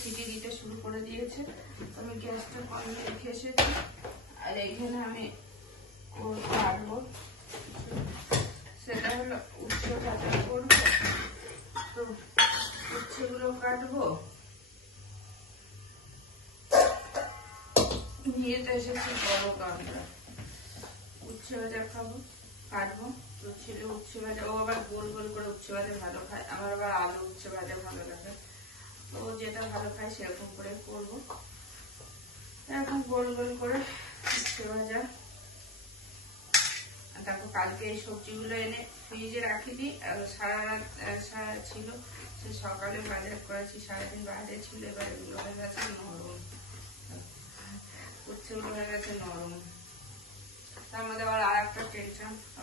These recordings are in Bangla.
সিটি দিতে শুরু করে দিয়েছে। আমি গ্যাসটা কমিয়ে রেখে এসেছি। আর এইখানে আমি ওর সেটা হলো উচ্ছে ভাজা করব। তো উচ্ছেগুলো কাটবো। নিয়ে তো এসেছি বড় কামড়া উচ্ছে ভাজা খাব, কাটবো। তো ছেলে উচ্ছে ভাজা, ও আবার গোল গোল করে উচ্ছে ভাজা ভালো খায়। আমার আবার আলু উচ্ছে ভাজা ভালো লাগে। তো যেটা ভালো খায় সেরকম করে করব। এখন গোল গোল করে ভাজা তারপর কালকে এই সবজিগুলো এনে ফ্রিজে রাখি দিই আর সারা রাত সারা ছিল। সে সকালে বাজার করেছি, সারাদিন বাইরে ছিল, এবার এগুলো হয়ে গেছে নরম। উচ্ছেগুলো হয়ে গেছে নরম। তার মধ্যে আবার আর একটা টেনশন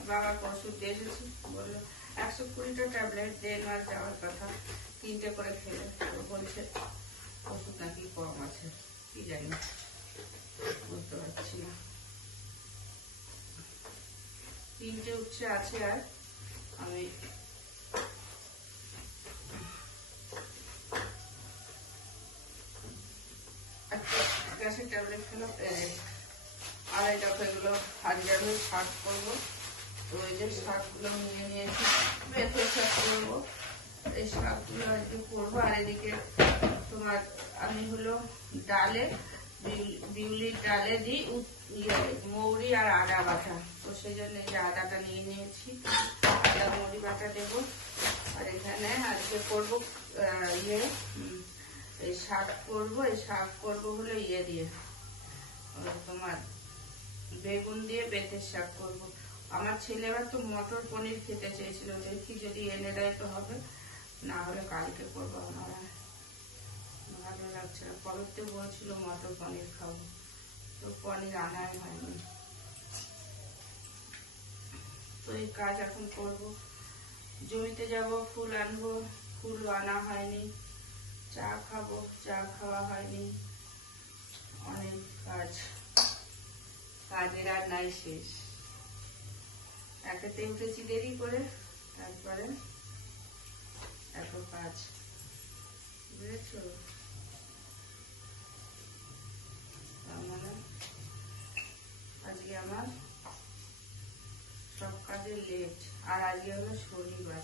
বাবার ওষুধ এসেছি বলল, একশো কুড়িটা ট্যাবলেট দেড় মাস যাওয়ার কথা। তিনটে করে খেলে। বলছে, ওষুধ নাকি কম আছে। কি জানি? বুঝতে পারছি না। তিনটে উচ্ছে আছে আর আমি গ্যাসের ট্যাবলেট খেলাম, এই আড়াই টাকা এগুলো হাজার হয়ে শাক করব। ওই যে শাকগুলো নিয়ে নিয়েছি বেথে শাক করব এই শাকগুলো আজকে করব আর এদিকে তোমার আমি হলো ডালে বিউ- বিউলির ডালে দিই মৌরি আর আদা বাটা তো সেই জন্য এই যে আদাটা নিয়ে নিয়েছি আদা মৌরি বাটা দেবো আর এখানে আজকে করব ইয়ে এই শাক করব এই শাক করব হলো ইয়ে দিয়ে তোমার বেগুন দিয়ে বেতের শাক করব। আমার ছেলে এবার তো মটর পনির খেতে চেয়েছিল, দেখি যদি এনে দেয় তো হবে। না হলে কালকে করব আমার। ভালো লাগছে না। পরতে বলছিল মটর পনির খাব। তো পনির আনাই হয়নি। তো এই কাজ এখন করব। জমিতে যাব, ফুল আনব। ফুল আনা হয়নি। চা খাব। চা খাওয়া হয়নি। অনেক কাজ। কাজের আর নাই শেষ। একেতে উঠেছি দেরি করে তারপরে এত কাজ আজকে আমার সব কাজে লেট আর আজকে হলো শনিবার।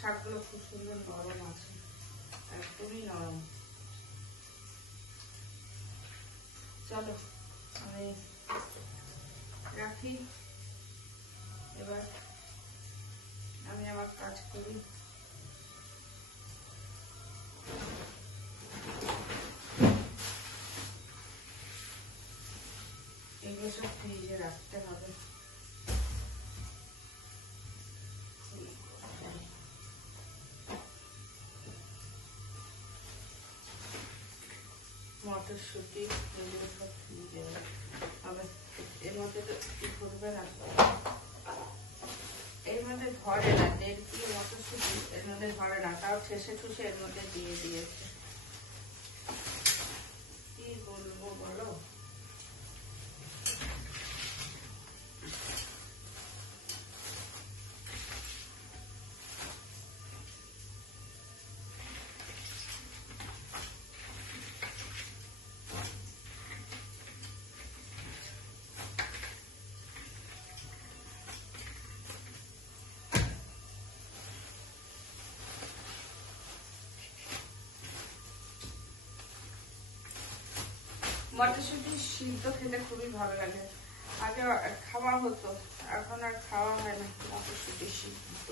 শাকগুলো খুব সুন্দর নরম আছে। একদমই নরম। চলো, আমি রাখি। এবার আমি আমার কাজ করি। এগুলো সব ফ্রিজে রাখতে হবে। মটরশুঁটি, এগুলো সব ফ্রিজে আবার এর মধ্যে তো কি করবে না। এর মধ্যে ধরে না, দেড় কিলো মটরশুঁটি এর মধ্যে ধরে না, তাও শেষে ঠুসে এর মধ্যে দিয়ে দিয়েছে। কি বলব বলো? মটরশুঁটি সিদ্ধ খেতে খুবই ভালো লাগে। আগে খাওয়া হতো, এখন আর খাওয়া হয় না মটরশুঁটি সিদ্ধ।